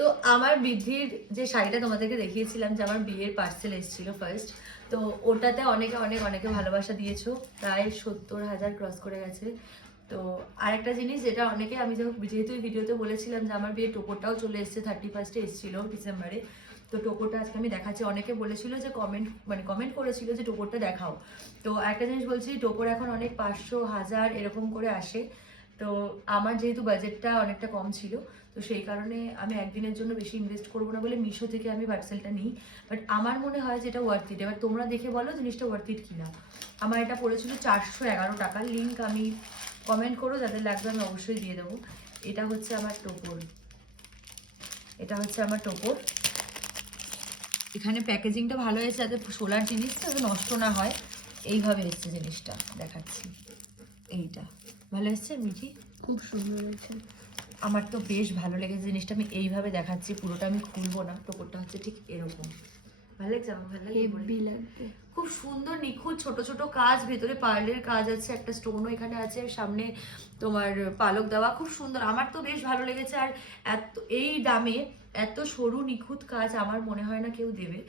তো আমার বিধির যে শাড়িটা তোমাদেরকে দেখিয়েছিলাম, যে আমার বিয়ের পার্সেল এসেছিল ফার্স্ট, তো ওটাতে অনেকে ভালোবাসা দিয়েছো, প্রায় 70,000 ক্রস করে গেছে। তো আরেকটা জিনিস যেটা অনেকে, আমি যেহেতু এই ভিডিওতে বলেছিলাম যে আমার বিয়ের টোপরটাও চলে এসেছে, 31 এসেছিল ডিসেম্বরে। তো টোপরটা আজকে আমি দেখাচ্ছি। অনেকে বলেছিল যে কমেন্ট করেছিল যে টোপরটা দেখাও। তো একটা জিনিস বলছি, টোপর এখন অনেক 500, 1000 এরকম করে আসে। তো আমার যেহেতু বাজেটটা অনেকটা কম ছিল, তো সেই কারণে আমি একদিনের জন্য বেশি ইনভেস্ট করবো না বলে মিশো থেকে আমি পার্সেলটা নিই। বাট আমার মনে হয় যে এটা ওয়ার্থ ইট। এবার তোমরা দেখে বলো জিনিসটা ওয়ার্থ ইট কিনা। আমার এটা পড়েছিল 411 টাকার। লিঙ্ক আমি কমেন্ট করো, যাদের লাগবে আমি অবশ্যই দিয়ে দেবো। এটা হচ্ছে আমার টোপর, এটা হচ্ছে আমার টোপর। এখানে প্যাকেজিংটা ভালো হয়েছে, যাতে সোলার জিনিসটা যাতে নষ্ট না হয়। এইভাবে এসছে জিনিসটা, দেখাচ্ছি। এইটা ভালো এসছে মিঠি, খুব সুন্দর হয়েছে। আমার তো বেশ ভালো লেগেছে জিনিসটা। আমি এইভাবে দেখাচ্ছি, পুরোটা আমি খুলবো না। টোপরটা হচ্ছে ঠিক এরকম। ভালো লাগছে? আমার ভালো লাগছে। খুব সুন্দর নিখুঁত ছোট ছোট কাজ, ভেতরে পার্লের কাজ আছে, একটা স্টোনও এখানে আছে, সামনে তোমার পালক দেওয়া, খুব সুন্দর। আমার তো বেশ ভালো লেগেছে। আর এত এই দামে এত সরু নিখুঁত কাজ আমার মনে হয় না কেউ দেবে।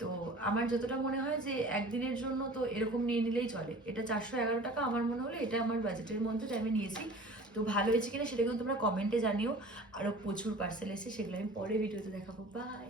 তো আমার যতটা মনে হয় যে একদিনের জন্য তো এরকম নিয়ে নিলেই চলে। এটা 411 টাকা, আমার মনে হলো এটা আমার বাজেটের মধ্যে, তাই আমি নিয়েছি। তো ভালো হয়েছে কিনা সেটা কিন্তু তোমরা কমেন্টে জানিও। আরও প্রচুর পার্সেল এসে, সেগুলো আমি পরে ভিডিওতে দেখাবো। বাই।